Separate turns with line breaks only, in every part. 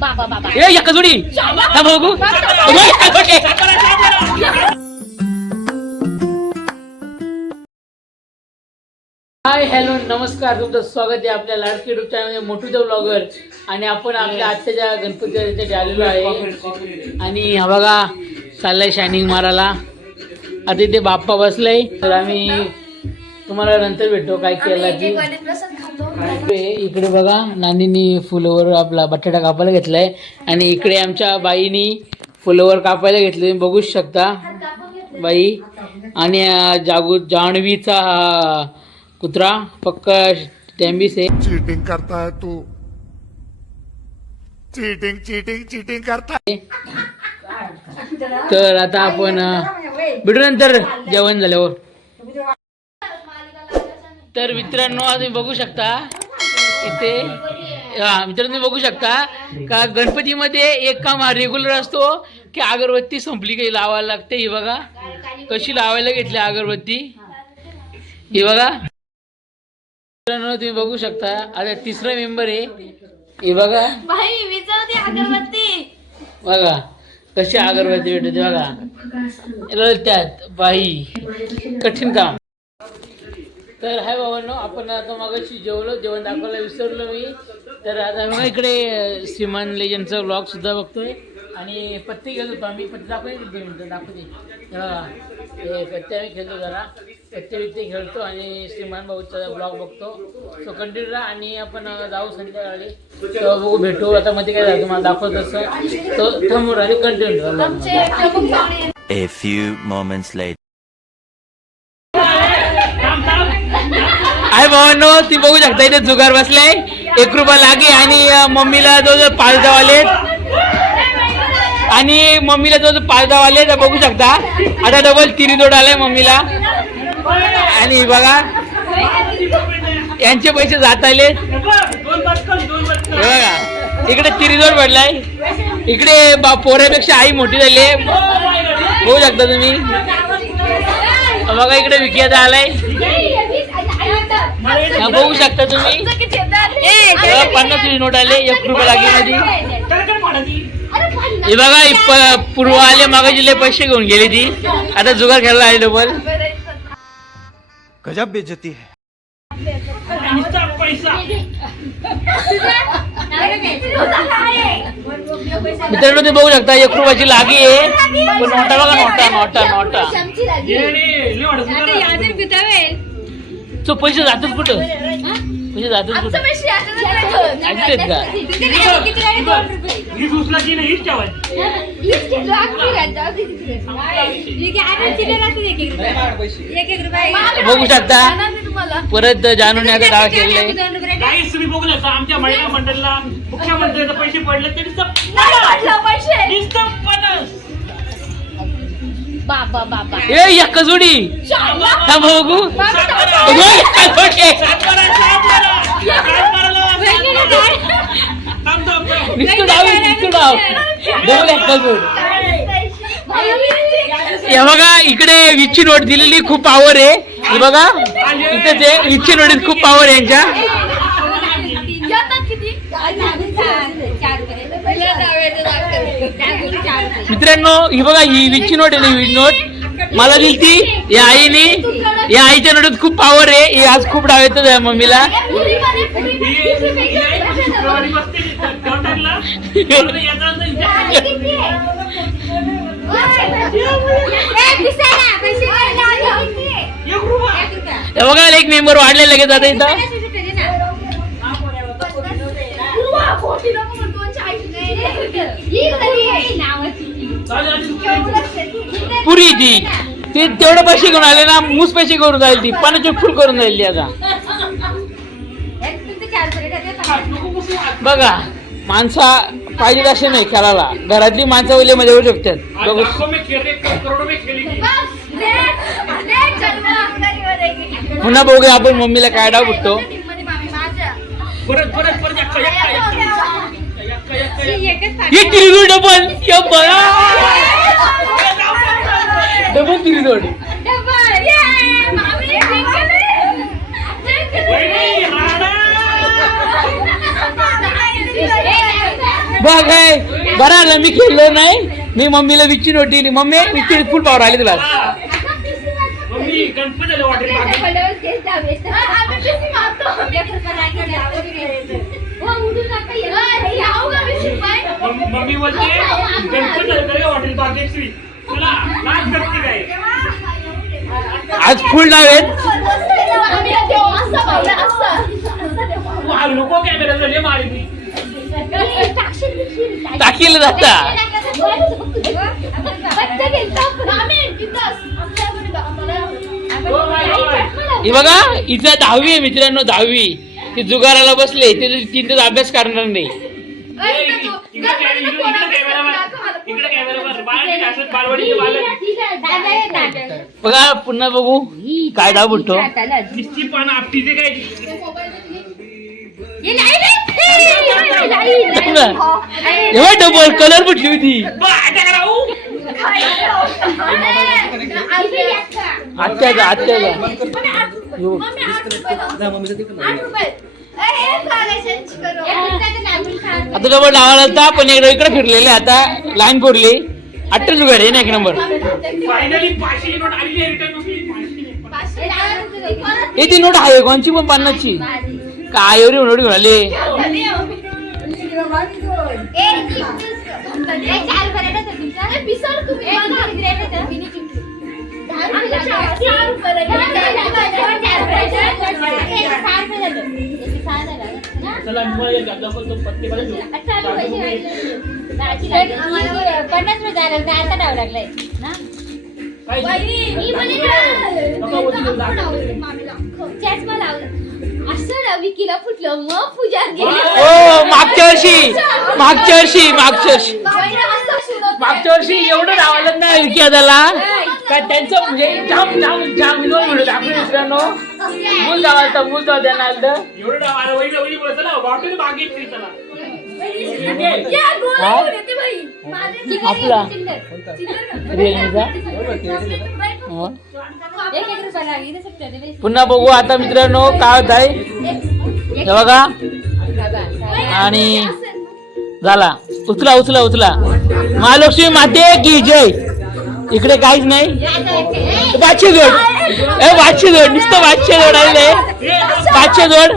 बाबा बाबा.
ए एका जोडी थांब बघू. अगं, एका जोडी. हाय हॅलो नमस्कार. तुमचं स्वागत आहे आपल्या लाडकी युट्यूब चॅनल मोठूचा ब्लॉगर आणि आपण आपल्या आत्याच्या गणपती आलेलो आहे. आणि हा बघा चाललाय शायनिंग मारायला. आता इथे बाप्पा बसलाय तर आम्ही तुम्हाला नंतर भेटतो काय केलं की इकडे इकडे बघा नानीनी फुलावर आपला बटाटा कापायला घेतलाय. आणि इकडे आमच्या बाईनी फुलावर कापायला घेतले तुम्ही बघूच शकता. बाई आणि जागू जाणवीचा हा कुत्रा पक्का टॅम्बिस आहे.
चीटिंग करता है तू. चीटिंग चीटिंग चीटिंग करता
तर आता आपण भेटू नंतर. जेवण झाल्यावर. तर मित्रांनो आज तुम्ही बघू शकता इथे हा मित्रांनो तुम्ही बघू शकता का गणपतीमध्ये एक काम हा रेग्युलर असतो की अगरबत्ती संपली काही लावायला लागते. ही बघा कशी लावायला घेतली अगरबत्ती. ही बघा. मित्रांनो तुम्ही बघू शकता आता तिसरा मेंबर आहे. हे बघा.
अगरबत्ती.
बघा कशी अगरबत्ती भेटते बघा. त्यात बाई. कठीण काम. तर हाय बाबांनो आपण आता मागाशी जेवलो जेवण दाखवायला विसरलो मी. तर आता बघा इकडे श्रीमान लेजनचा ब्लॉग सुद्धा बघतोय. आणि पत्ते खेळत होतो आम्ही. पत्ते दाखवते दोन मिनटं दाखवते हे हे पत्ते आम्ही खेळतो जरा. पत्ते बित्ते खेळतो आणि श्रीमान भाऊचा ब्लॉग बघतो. सो कंटिन्यू राहा आणि आपण जाऊ संध्याकाळी. तेव्हा बघू भेटू. आता मध्ये काय झालं तुम्हाला दाखवत असं. तो थांबून राहिले कंटिन्यू
पाहुणे
A few moments later.
आहे भावांनो ती बघू शकता इथे जुगार बसलाय एक रुपया लागे आणि मम्मीला जवळजवळ पाच धाव आले. आणि मम्मीला जवळजवळ पाच धाव आले तर बघू शकता. आता डबल तिरी जोड आलाय मम्मीला. आणि बघा यांचे पैसे जात आले. बघा इकडे तिरीजोड पडलाय. इकडे बा पोऱ्यापेक्षा आई मोठी झाली आहे. बघू शकता तुम्ही. बघा इकडे विक्याचा आलाय. हा, बघू शकता तुम्ही. तेव्हा पन्नास रुपये नोट आले एक रुपये लागे मध्ये हे बघा ही पूर्व आले मागाची लय पैसे घेऊन गेली ती. आता जुगार खेळायला आले डबल.
गजब बेइज्जती है।
मित्रांनो तुम्ही बघू शकता एक रुपयाची लागी आहे. पण नोटा बघा नोटा नोटा नोटा. तो पैसे जातात कुठं? पैसे जातात कुठं? ऐकतेत का? बघू शकता. परत जाणून आता डाव केलेले
काहीच तुम्ही बघू शकता आमच्या महिला मंडळाला मुख्यमंत्र्याचे पैसे पडले तरी
बाबा बाबा.
ए एका जोडी थांब बघू. अगं, डाव आहे, डाव डबल एका जोड हे बघा इकडे विची नोट दिलेली खूप पावर आहे. हे बघा इथे ते वीसची नोटीत खूप पावर आहे यांच्या. मित्रांनो ही बघा ही विची नोट आहे ना ही नोट. मला दिली ती या आईने या आईच्या नोटीत खूप पावर आहे. ही आज खूप डाव येतो मम्मीला.
एक
बघा एक मेंबर वाढले लगेच आता इथं. पुरी ती. ते तेवढे पैसे घेऊन आले ना मूस पैसे करून जाईल ती. पाण्याची फुल करून जाईल ती आता. बघा माणसा पाहिजे असे नाही खेळाला घरातली माणसं उले मजा येऊ शकतात पुन्हा बघूया आपण मम्मीला काय डाव कुठतो
परत परत परत
हे तिरीजोड डबल डबल तिरीजोड
वहिनी, राणा.
बघ बरं आलं मी खेळलो नाही मी मम्मीला विच्ची होती दिली मम्मी विच्ची फुल पावर आली तुला
मम्मी बोलते गणपती भाग्यश्री चला नाच करते काय?
आज फुल डाव आहेत.
नको कॅमेरा झाले मारली
टाकीला जाता ही बघा इथं दहावी आहे मित्रांनो दहावी. ती जुगाराला बसले ते तिथेच अभ्यास करणार नाही. बघा पुन्हा बघू. काय डाव
काय
एवढा डबल कलर बुटली होती
बा, आता करा, ऊ.
आता डबल डावाला होता पण इकडे इकडे फिरलेले आता लाईन कोरली अठरा जुगाड आहे ना एक नंबर. हे ती नोट आहे कोणची पण पन्नासची. काय एवढी नोट घेऊन आले?
चला.
पन्नास रुपये झालं आता डाव लागलाय ना? मी. चष्मा लावला असं ना विकीला फुटलं मग पूजा
हो मागच्या वर्षी मागच्या वर्षी मागच्या वर्षी मागच्या वर्षी एवढं डावालं नाही विकी त्याला काय त्यांचं म्हणजे जाम जाम जाम विनोद म्हणून दाखवून मित्रांनो मूल गावाचा मूल जाऊ त्यांना आलं
एवढं डाव आलं, बोलत.
आपला? रिअलमीचा. पुन्हा बघू आता मित्रांनो काय होत आहे. हे बघा. आणि झाला. उचला उचला उचला. महालक्ष्मी माते की जय. इकडे काहीच नाही. पाचशे जोड. ए पाचशे जोड. नुसतं पाचशे जोड आले पाचशे जोड.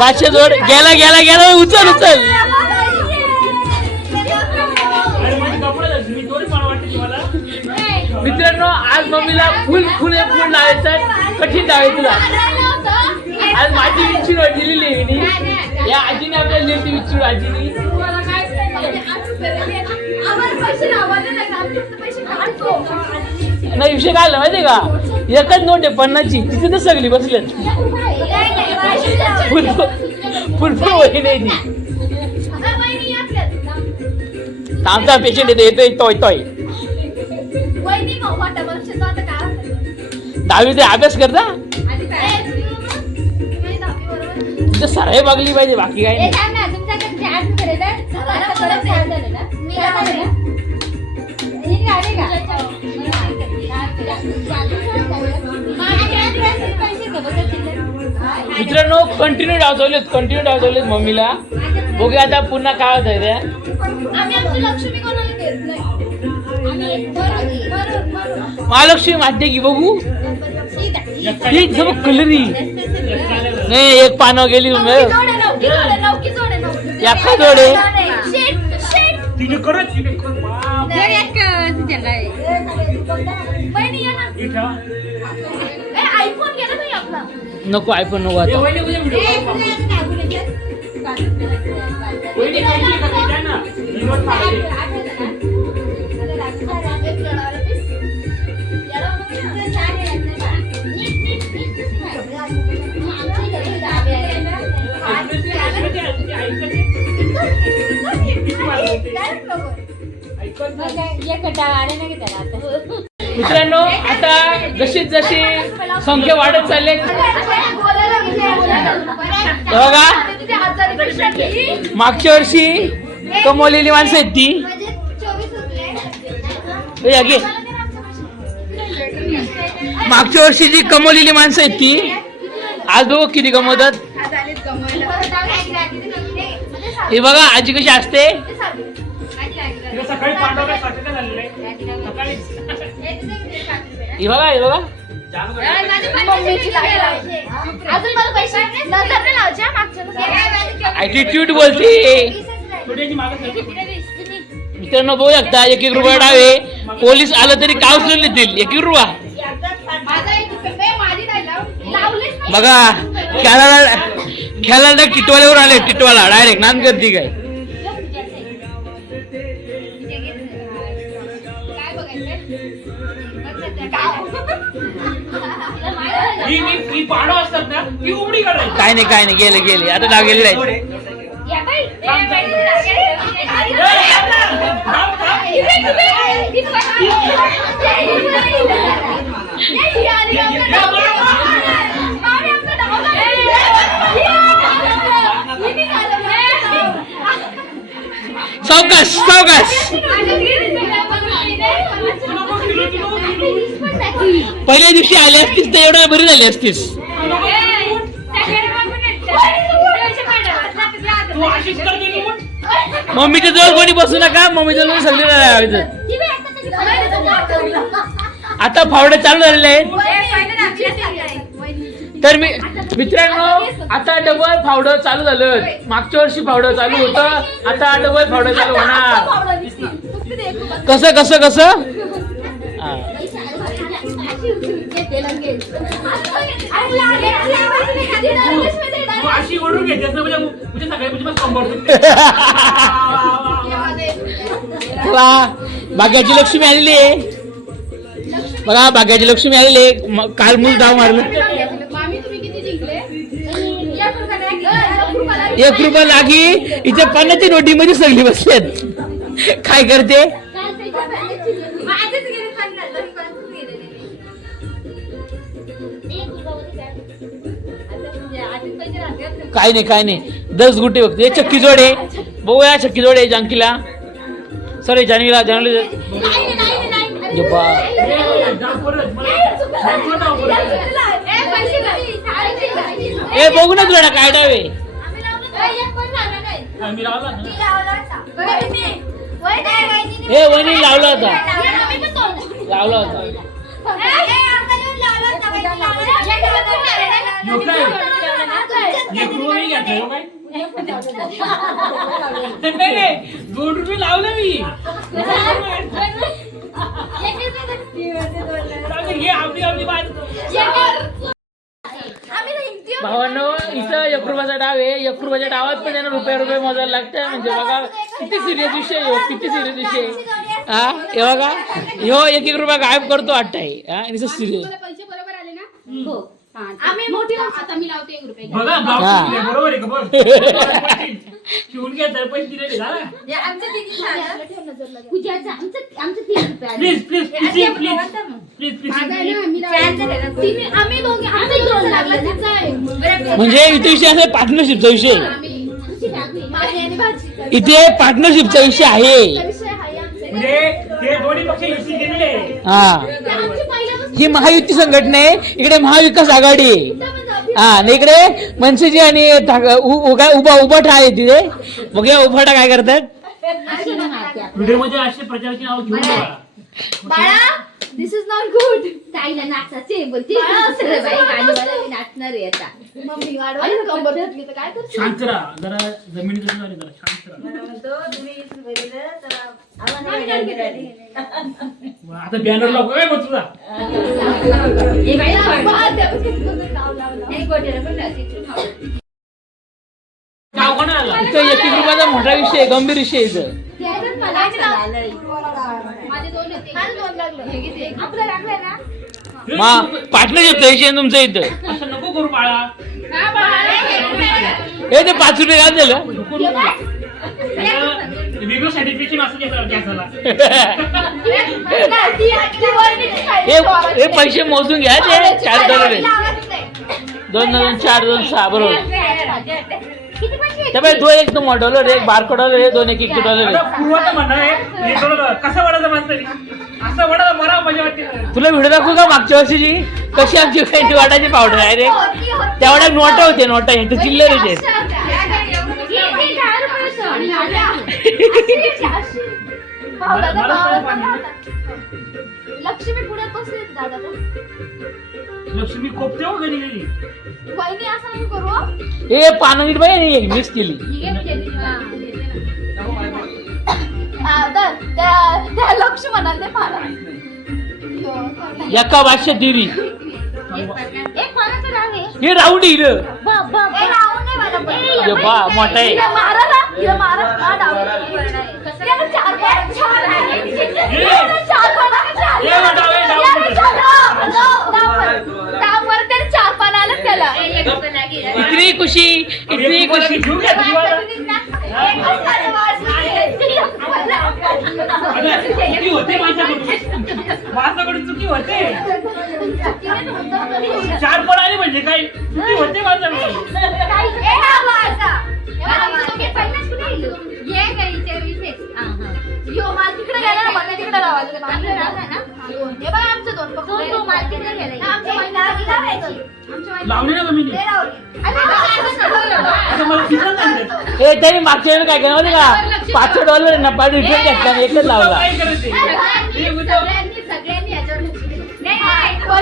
पाचशे जोड. गेला गेला गेला. उचल उचल. मित्रांनो आज मम्मीला फुल फुल फुल लावायचं कठीण लावायचं तुला. आज माझी विच्छी नोट दिलेली आहे या आजीने आपल्याला दिली. विच्छी आजीने नाही विषय काय आला माहितीये का? एकच नोट आहे पन्नाची तिथे तर सगळी बसल्यात. फुल फुल फुल वही नाही ती. आमचा पेशंट येतो येतोय तोय तोय ते अभ्यास करता? तुझं सराई बघली पाहिजे बाकी काय नाही. मित्रांनो कंटिन्यू डावचवलेत कंटिन्यू डावचवलेत मम्मीला. बघूया आता पुन्हा काय होत आहे त्या
आम्ही आमची लक्ष्मी कोणाला देत नाही आम्ही बरोबर बरोबर
महालक्ष्मी माध्यम की बघू? ही सब कलरी. नाही एक पानं गेली. एका जोड.
तिने करत,
नको आयफोन नको आता.
ही.
एक लढावला पीस. याला बघ ना.
मित्रांनो आता जशी जशी संख्या वाढत चालले बघा. मागच्या वर्षी कमवलेली माणसं आहेत ती. अगे मागच्या वर्षी जी कमवलेली माणसं आहेत ती आज बघ किती कमवतात. हे बघा आजी कशी असते. हे बघा हे बघा. ऍटिट्यूड बोलते. मित्रांनो बघू शकता एक एक रुपया डावे. पोलीस आलं तरी का उचलून देतील. एक एक रुपया. बघा खेळायला खेळायला टिटवाल्यावर आले टिटवाला. डायरेक्ट नांदगर्दी काय?
ही मी ही पाडव असतात ना ती उघडी करायची.
काय नाही काय नाही गेले गेले. आता डाव गेले नाही
या बाई, ए, बाई, थांब, थांब.
सावकाश सावकाश. पहिल्या दिवशी आली असतीस तर एवढ्या बरी झाली असतीस. मम्मीच्या जवळ कोणी बसू नका मम्मीच्या जवळ सगळे राहायचं आता फावडे चालू झालेले आहेत. तर मी मित्रांनो आता डबल फावडं चालू झालं. मागच्या वर्षी फावडं चालू होतं. आता डबल फावडं चालू होणार. कसं कसं कसं?
अशी ओढून म्हणजे म्हणजे म्हणजे
भाग्याची लक्ष्मी आलेली आहे. बघा भाग्याची लक्ष्मी आलेली आहे. काल मूल धाव मारलं.
एक रुपया एक
रुपया लागी. इथे पाण्याच्या नोटीमध्ये सगळी बसल्यात काय करते?
काय
नाही काय नाही दस गुटे बघते चक्की जोड आहे बघूया चक्की जोड आहे जानकीला सॉरी जानवीला जानवी
नाही, नाही, नाही, नाही.
जपा.
ए,
बघू ना तुला काय डावे
आम्ही लावलं नाही. एक पण लावलं नाही.
हा, मी लावला
होता.
लावला होता
दोन रुपये लावले मी आपली आपली बात
भावांनो इथं एक डाव आहे. एक डावात पण त्यांना रुपये रुपये मोजायला लागतं म्हणजे बघा किती सिरियस विषय हो, किती सिरियस विषय हा? हे बघा. ह्यो एक एक रुपया गायब करतो वाटत आहे हा सिरियस
आम्ही मोठी आता मी लावते एक रुपये.
बघा ब्लाऊज
हा.
शिवले, बरोबर आहे का? बघ शिवून घ्या तर पैसे दिले झाला.
पूजाचं आमचं आमचं तीन रुपये आले.
Please please please please please please
माझा आहे ना, मी लावते. तिने- आम्ही दोघे आमचं दोन लागला तिचा आहे.
म्हणजे इथे विषय. असा पार्टनरशिपचा विषय
आम्ही आणि
इथे पार्टनरशिपचा विषय आहे.
विषय आहे आमचे.
म्हणजे ते दोन्ही पक्ष युती केलेले आहे.
हा
ते आमची पहिल्यापासून
ही महायुती संघटना आहे इकडे महाविकास आघाडी आहे. हा आणि इकडे मनसेजी आणि ठाक- उ- उ- काय उभा उभाटा आहे तिथे मग या उभाटा काय करतात
व्हिडिओमध्ये असे प्रचाराची नाव घेऊन बघा.
बाळा दिस इज नॉट गुड ताईला नाचायचे बोलते. दुसरं बाई गाडीवाला मी नाचणार आहे आता. मम्मी वाढवायला कंबर तर काय करते
शांत राहा जरा जमिनीत जरा जरा शांत राहा. मग आता बॅनर लावू काय मग तुझा गाव कोणा आला
इथं एक एक रुपयाचा मोठा विषय आहे, गंभीर विषय आहे इथं. मा पार्टनरशिपचा विषय आहे तुमचं इथं.
असं नको करू बाळा.
हा,
ते पाच रुपये काय झालं?
नको घेतलं
हे. हे पैसे मोजून घ्या ते चार डॉलर आहे. दोन दोन चार दोन सहा बरोबर. त्यामुळे दोन एक दोन डॉलर एक बारको डॉलर आहे दोन एक एक डॉलर आहे
पूर्वाचं म्हणणं आहे हे थोडं कसं वडायचं म्हणतं तरी असं वडा मरा मजा वाटते.
तुला व्हिडिओ दाखवू का मागच्या वर्षीची? कशी आमची फेंटी वाटायची पावडर आहे रे. तेवढ्या नोटा होते नोटा हे तर चिल्लर होते
दादा,
मला- मला
भाऊ
पण
दादा,
पाणी
दादा. लक्ष्मी पुढे बसले दादा तर
लक्ष्मी कोपते हो घरी गेली?
वहिनी असं नाही करू हं.
पानं नीट बाई मिक्स केली.
हा, तर त्या त्या लक्ष्मणाला ते फारा
एका
नाव आहे
हे राऊंड हिर
ए, मला पण.
बा, मोठा आहे.
हिला मारा ना, हिला मारा. हा, डाव आहे. याला चार पाय, चार आहे. याला चार पाय ना, चार.
ये, डाव आहे, डाव.
याला चार, डाव, डाव, डाव. डाववर त्याला चार पान आलं त्याला
इतनी खुशी इतनी खुशी। चुकी होते माझ्याकडून चुकी होते. चार पण आले म्हणजे काय? चुकी होते माझ्याकडून
यो माल तिकडे गेला ना मला तिकडे लावायचं ते माल बघ आमचे दोन पकडले. आमच्या महिला लावायची. आमच्या महिला-
लावले ना तुम्ही आता मला दिसत नाही हे तरी मागच्या वेळी काय केलं माहिती का? पाचशे डॉलर ना पाडी रिटर्न घेतला एकच लावला.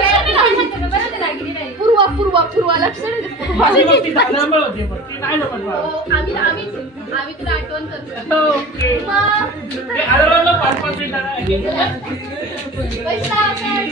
लक्ष दिलं. पूर्वा पूर्वा पूर्वा लक्ष दिलं. पूर्वा.
माझी मग ती झाडांवर होती मग ती नाही जमत मला.
हो, आम्ही आम्ही आम्ही तुला आठवण करतो.
ओके.
मग?
ते आलं पाच पाच मिनिटाला
पैसा आपण-